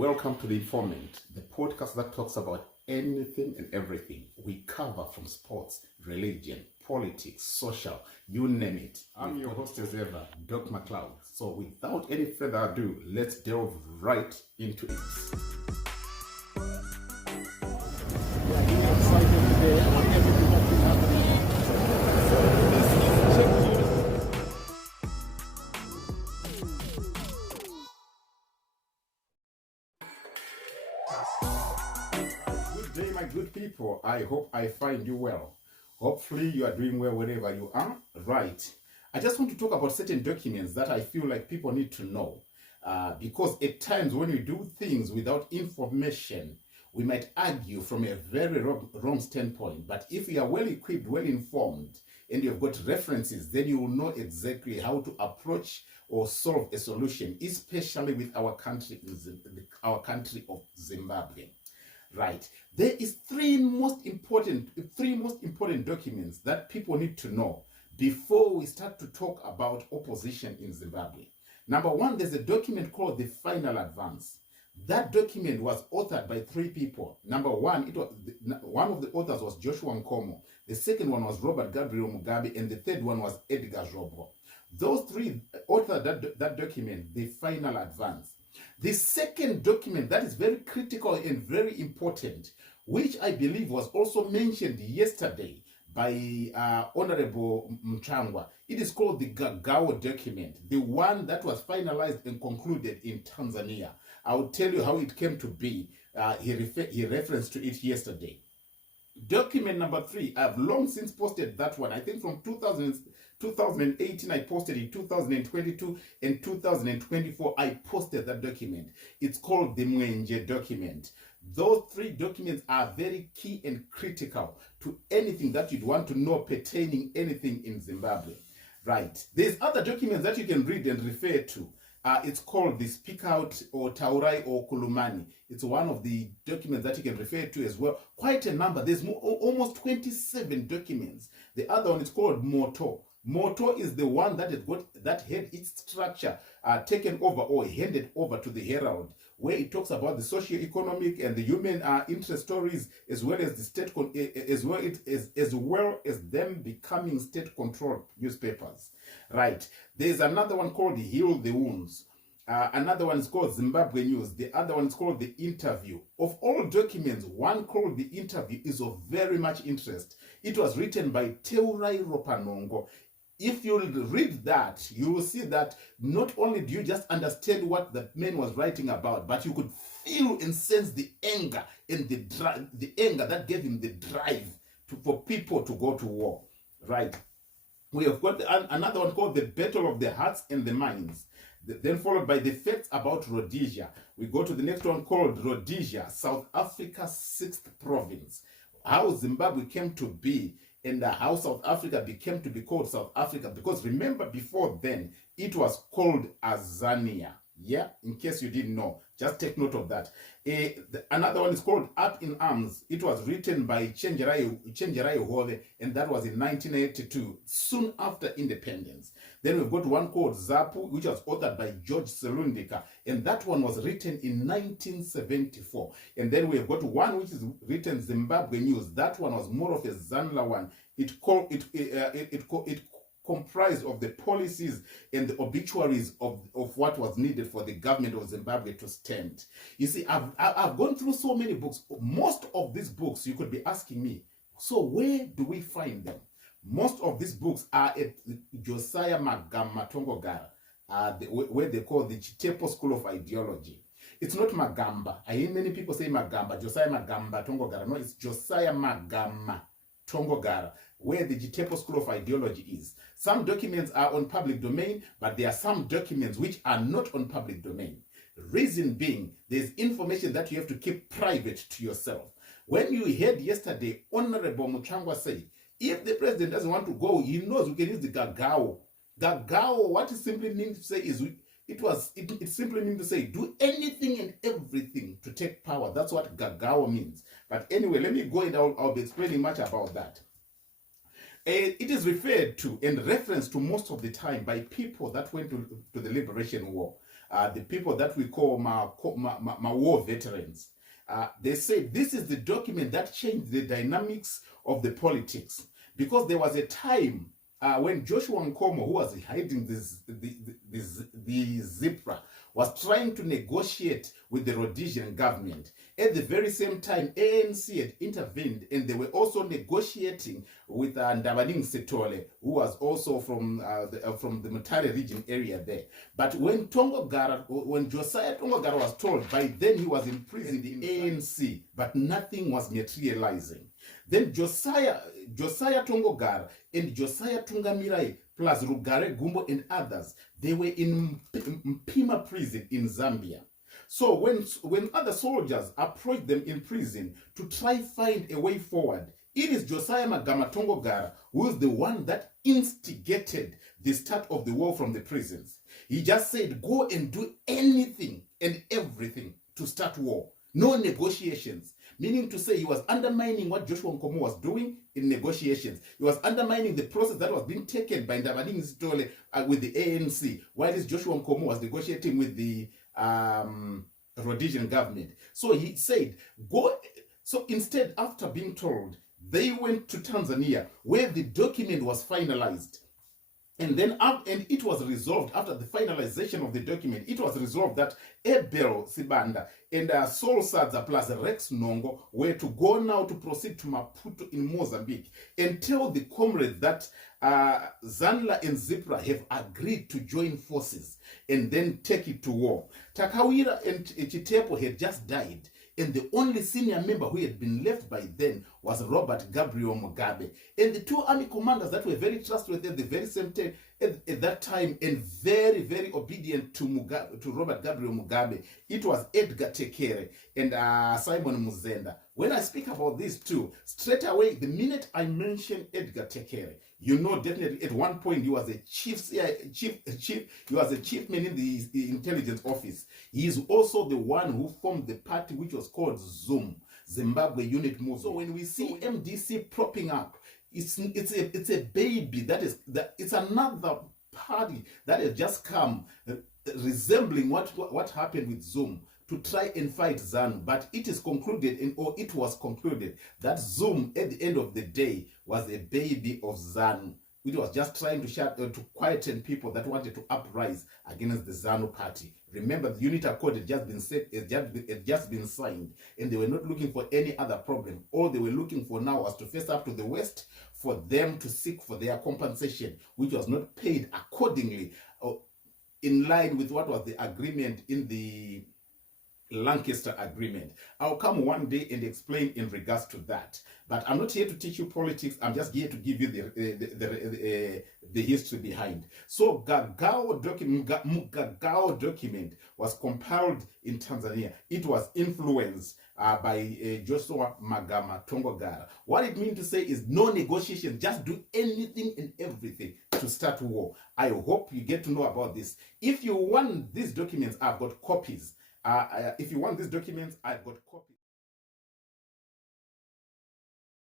Welcome to The Informant, the podcast that talks about anything and everything. We cover from sports, religion, politics, social, you name it. I'm your host as ever, Doc McLeod. So without any further ado, let's delve right into it. Good day, my good people. I hope I find you well. Hopefully you are doing well wherever you are. Right. I just want to talk about certain documents that I feel like people need to know. Because at times when we do things without information, we might argue from a very wrong standpoint. But if you are well equipped, well informed, and you've got references, then you will know exactly how to approach or solve a solution, especially with our country of Zimbabwe. Right. There is three most important documents that people need to know before we start to talk about opposition in Zimbabwe. Number one, there's a document called the Final Advance. That document was authored by three people. Number one, one of the authors was Joshua Nkomo. The second one was Robert Gabriel Mugabe, and the third one was Edgar Jobo. Those three authored that document, the Final Advance. The second document that is very critical and very important, which I believe was also mentioned yesterday by Honorable Mchangwa, it is called the Mgagao document, the one that was finalized and concluded in Tanzania. I will tell you how it came to be. He referenced to it yesterday. Document number 3, I've long since posted that one. I think from 2018 I posted it, 2022 and 2024 I posted that document. It's called the Mwenje document. Those three documents are very key and critical to anything that you'd want to know pertaining anything in Zimbabwe. Right. There's other documents that you can read and refer to. It's called the Speak Out or Taurai or Kulumani. It's one of the documents that you can refer to as well. Quite a number. There's almost 27 documents. The other one is called Moto. Moto is the one that had its structure taken over or handed over to the Herald, where it talks about the socio-economic and the human interest stories, as well as the state, as well as them becoming state-controlled newspapers. Right. There's another one called Heal the Wounds. Another one is called Zimbabwe News. The other one is called The Interview. Of all documents, one called The Interview is of very much interest. It was written by Teurai Ropanongo. If you read that, you will see that not only do you just understand what the man was writing about, but you could feel and sense the anger and the anger that gave him the drive for people to go to war. Right. We have got another one called The Battle of the Hearts and the Minds. Then followed by The Facts about Rhodesia. We go to the next one called Rhodesia, South Africa's 6th province. How Zimbabwe came to be and how South Africa became to be called South Africa. Because remember, before then, it was called Azania. Yeah, in case you didn't know, just take note of that. Another one is called Up in Arms. It was written by Chenjerai Hove, and that was in 1982, soon after independence. Then we've got one called Zapu, which was authored by George Selundika, and that one was written in 1974. And then we've got one which is written Zimbabwe News. That one was more of a Zanla one. It comprised of the policies and the obituaries of what was needed for the government of Zimbabwe to stand. You see, I've gone through so many books. Most of these books, you could be asking me, so where do we find them? Most of these books are at Josiah Magama Tongogara, where they call the Chitepo School of Ideology. It's not Magamba. I hear many people say Magamba, Josiah Magamba Tongogara. No, it's Josiah Magama Tongogara, where the Chitepo School of Ideology is. Some documents are on public domain, but there are some documents which are not on public domain. Reason being, there's information that you have to keep private to yourself. When you heard yesterday, Honorable Mchangwa say, if the president doesn't want to go, he knows we can use the Mgagao. Mgagao, what it simply means to say is, it simply means to say, do anything and everything to take power. That's what Mgagao means. But anyway, let me go and I'll be explaining much about that. It is referred to and referenced to most of the time by people that went to the Liberation War. the people that we call my war veterans. They said this is the document that changed the dynamics of the politics, because there was a time when Joshua Nkomo, who was hiding the Zipra, was trying to negotiate with the Rhodesian government. At the very same time, ANC had intervened, and they were also negotiating with Ndabaning Setole, who was also from the Mutare region area there. But when Josiah Tongogara was told, by then he was in prison in ANC, but nothing was materializing. Then Josiah Tongogara and Josiah Tungamirai plus Rugare Gumbo and others, they were in Mpima prison in Zambia. So when other soldiers approached them in prison to try find a way forward, it is Josiah Magama Tongogara who is the one that instigated the start of the war from the prisons. He just said, go and do anything and everything to start war. No negotiations. Meaning to say, he was undermining what Joshua Nkomo was doing in negotiations. He was undermining the process that was being taken by Ndabaning Setole with the ANC, while Joshua Nkomo was negotiating with the Rhodesian government. So he said, go. So instead, after being told, they went to Tanzania, where the document was finalized. And then, and it was resolved after the finalization of the document. It was resolved that Ebel Sibanda and Sol Sadza plus Rex Nongo were to go now to proceed to Maputo in Mozambique and tell the comrades that Zanla and Zipra have agreed to join forces and then take it to war. Takawira and Chitepo had just died, and the only senior member who had been left by then was Robert Gabriel Mugabe. And the two army commanders that were very trustworthy at the very same time, at that time, and very, very obedient to Robert Gabriel Mugabe, it was Edgar Tekere and Simon Muzenda. When I speak about these two, straight away, the minute I mention Edgar Tekere, you know definitely at one point he was a chief man in the intelligence office. He is also the one who formed the party which was called ZUM, Zimbabwe Unit Movement. So when we see MDC propping up, it's a baby it's another party that has just come resembling what happened with ZUM to try and fight ZANU. But it is concluded, it was concluded that ZUM at the end of the day was a baby of ZANU. It was just trying to quieten people that wanted to uprise against the ZANU party. Remember, the unit accord had just been set, had just been signed, and they were not looking for any other problem. All they were looking for now was to face up to the West for them to seek for their compensation, which was not paid accordingly, in line with what was the agreement in the Lancaster Agreement. I'll come one day and explain in regards to that. But I'm not here to teach you politics. I'm just here to give you the history behind. So Mgagao document was compiled in Tanzania. It was influenced by Joshua Magama Tongogara. What it means to say is no negotiation, just do anything and everything to start war. I hope you get to know about this. If you want these documents, I've got copies. If you want these documents, I've got copies.